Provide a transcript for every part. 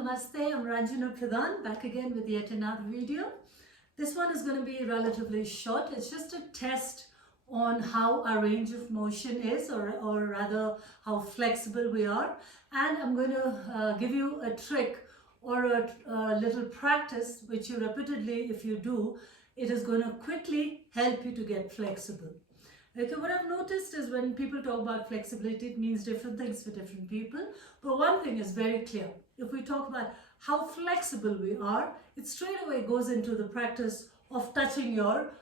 Namaste, I'm Ranjana Pradhan, back again with yet another video. This one is going to be relatively short. It's just a test on how our range of motion is, or rather how flexible we are. And I'm going to give you a trick or a little practice which you repeatedly, if you do, it is going to quickly help you to get flexible. Okay, what I've noticed is when people talk about flexibility, it means different things for different people. But one thing is very clear. If we talk about how flexible we are, it straight away goes into the practice of touching your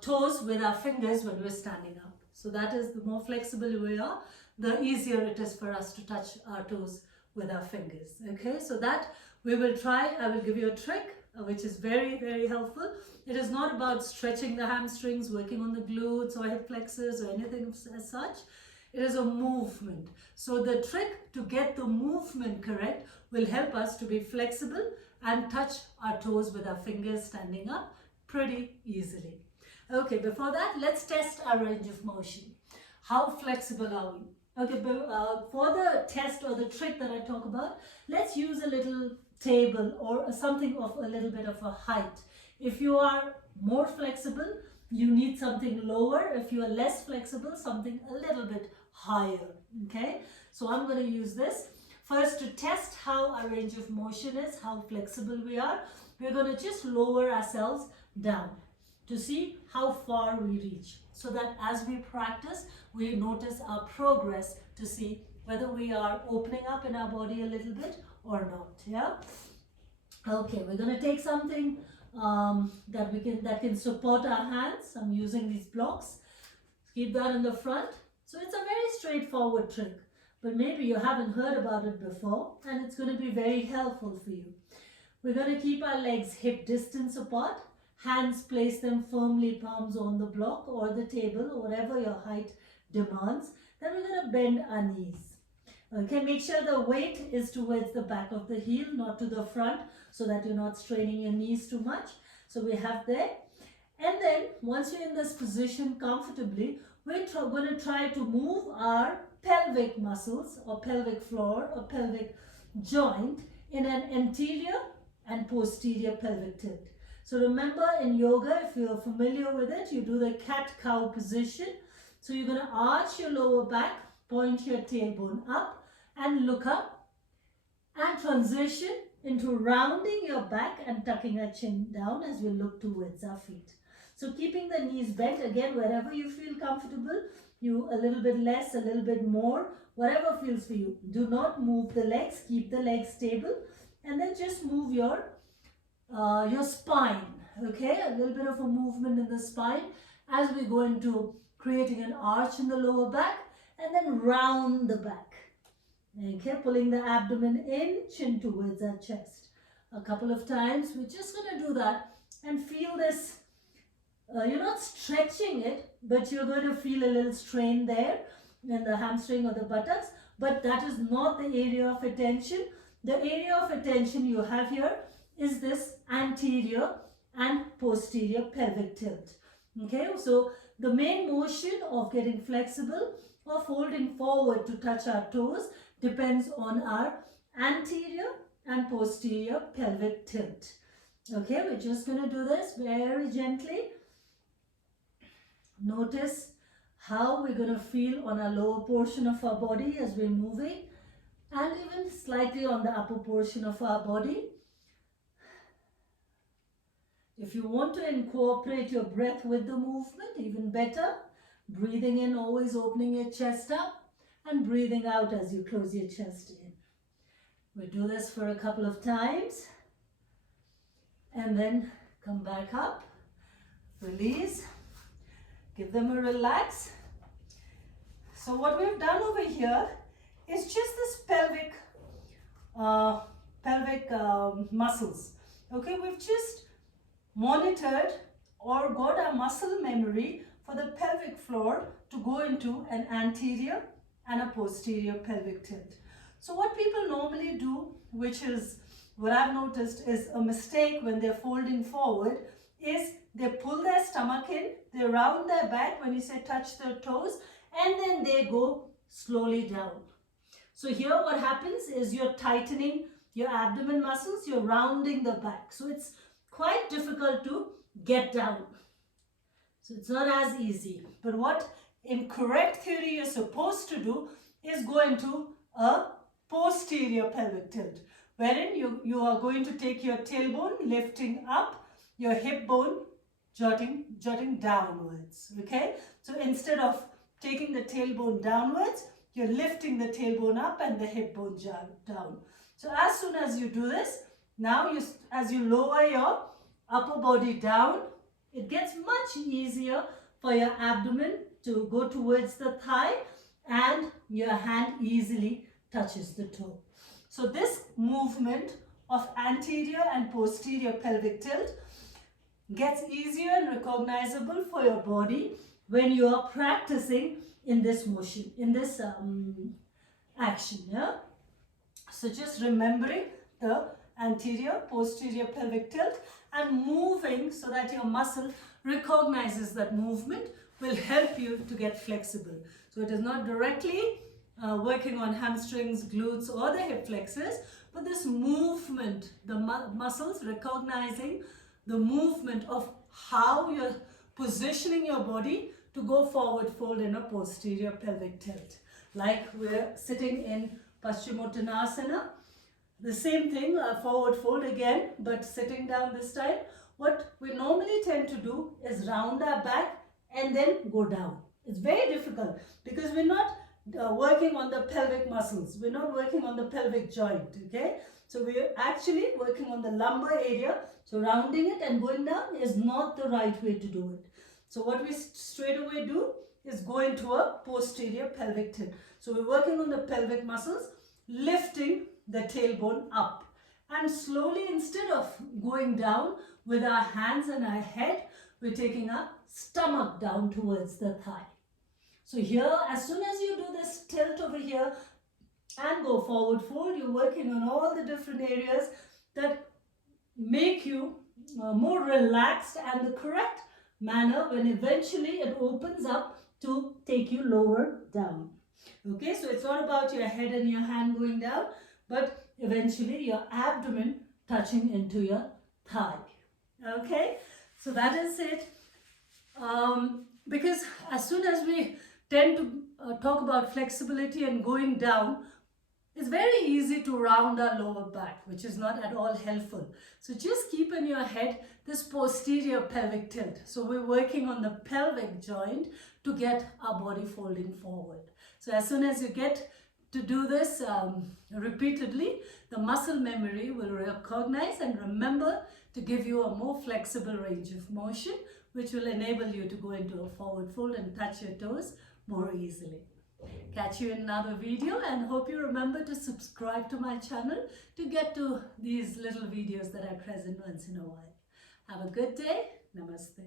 toes with our fingers when we're standing up. So that is, the more flexible we are, the easier it is for us to touch our toes with our fingers. Okay, so that we will try. I will give you a trick which is very, very helpful. It is not about stretching the hamstrings, working on the glutes or hip flexors or anything as such. It is a movement. So the trick to get the movement correct will help us to be flexible and touch our toes with our fingers standing up pretty easily. Okay, before that, let's test our range of motion. How flexible are we? Okay, for the test or the trick that I talk about, let's use a little table or something of a little bit of a height. If you are more flexible, you need something lower. If you are less flexible, something a little bit higher. Okay, so I'm going to use this first to test how our range of motion is, how flexible we are. We're going to just lower ourselves down to see how far we reach, so that as we practice, we notice our progress to see whether we are opening up in our body a little bit or not. Yeah. Okay, we're going to take something that can support our hands. I'm using these blocks. Keep that in the front. So it's a very straightforward trick, but maybe you haven't heard about it before, and it's going to be very helpful for you. We're going to keep our legs hip distance apart. Hands, place them firmly, palms on the block or the table, or whatever your height demands. Then we're going to bend our knees. Okay, make sure the weight is towards the back of the heel, not to the front, so that you're not straining your knees too much. So we have there. And then once you're in this position comfortably, we're going to try to move our pelvic muscles or pelvic floor or pelvic joint in an anterior and posterior pelvic tilt. So remember, in yoga, if you're familiar with it, you do the cat-cow position. So you're going to arch your lower back, point your tailbone up and look up, and transition into rounding your back and tucking our chin down as we look towards our feet. So keeping the knees bent, again, wherever you feel comfortable, you a little bit less, a little bit more, whatever feels for you. Do not move the legs, keep the legs stable, and then just move your spine. Okay, a little bit of a movement in the spine as we go into creating an arch in the lower back, and then round the back. Okay, pulling the abdomen in, chin towards our chest. A couple of times. We're just going to do that and feel this. You're not stretching it, but you're going to feel a little strain there in the hamstring or the buttocks. But that is not the area of attention. The area of attention you have here is this anterior and posterior pelvic tilt. Okay, so the main motion of getting flexible or folding forward to touch our toes depends on our anterior and posterior pelvic tilt. Okay, we're just going to do this very gently. Notice how we're going to feel on our lower portion of our body as we're moving, and even slightly on the upper portion of our body. If you want to incorporate your breath with the movement, even better. Breathing in, always opening your chest up, and breathing out as you close your chest in. We'll do this for a couple of times, and then come back up, release, give them a relax. So what we've done over here is just this pelvic muscles. Okay, we've just monitored or got our muscle memory for the pelvic floor to go into an anterior and a posterior pelvic tilt. So what people normally do, which is what I've noticed is a mistake when they're folding forward, is they pull their stomach in, they round their back when you say touch their toes, and then they go slowly down. So here what happens is you're tightening your abdomen muscles, you're rounding the back. So it's quite difficult to get down. So it's not as easy. But what in correct theory you're supposed to do is go into a posterior pelvic tilt, wherein you are going to take your tailbone lifting up, your hip bone jutting downwards. Okay? So instead of taking the tailbone downwards, you're lifting the tailbone up and the hip bone down. So as soon as you do this, now as you lower your upper body down, it gets much easier for your abdomen to go towards the thigh and your hand easily touches the toe. So this movement of anterior and posterior pelvic tilt gets easier and recognizable for your body when you are practicing in this motion, in this action. Yeah? So just remembering the anterior, posterior pelvic tilt and moving so that your muscle recognizes that movement will help you to get flexible. So it is not directly working on hamstrings, glutes or the hip flexors, but this movement, the muscles recognizing the movement of how you're positioning your body to go forward fold in a posterior pelvic tilt. Like we're sitting in Paschimottanasana. The same thing, forward fold again, but sitting down this time. What we normally tend to do is round our back and then go down. It's very difficult because we're not working on the pelvic muscles. We're not working on the pelvic joint, okay? So we're actually working on the lumbar area. So rounding it and going down is not the right way to do it. So what we straight away do is go into a posterior pelvic tilt. So we're working on the pelvic muscles, lifting the tailbone up. And slowly, instead of going down with our hands and our head, we're taking our stomach down towards the thigh. So here, as soon as you do this tilt over here and go forward fold, you're working on all the different areas that make you more relaxed and the correct manner when eventually it opens up to take you lower down. Okay, so it's not about your head and your hand going down, but eventually your abdomen touching into your thigh. Okay, so that is it. Because as soon as we tend to talk about flexibility and going down, it's very easy to round our lower back, which is not at all helpful. So just keep in your head this posterior pelvic tilt. So we're working on the pelvic joint to get our body folding forward. So as soon as you get to do this repeatedly, the muscle memory will recognize and remember to give you a more flexible range of motion, which will enable you to go into a forward fold and touch your toes more easily. Catch you in another video and hope you remember to subscribe to my channel to get to these little videos that I present once in a while. Have a good day. Namaste.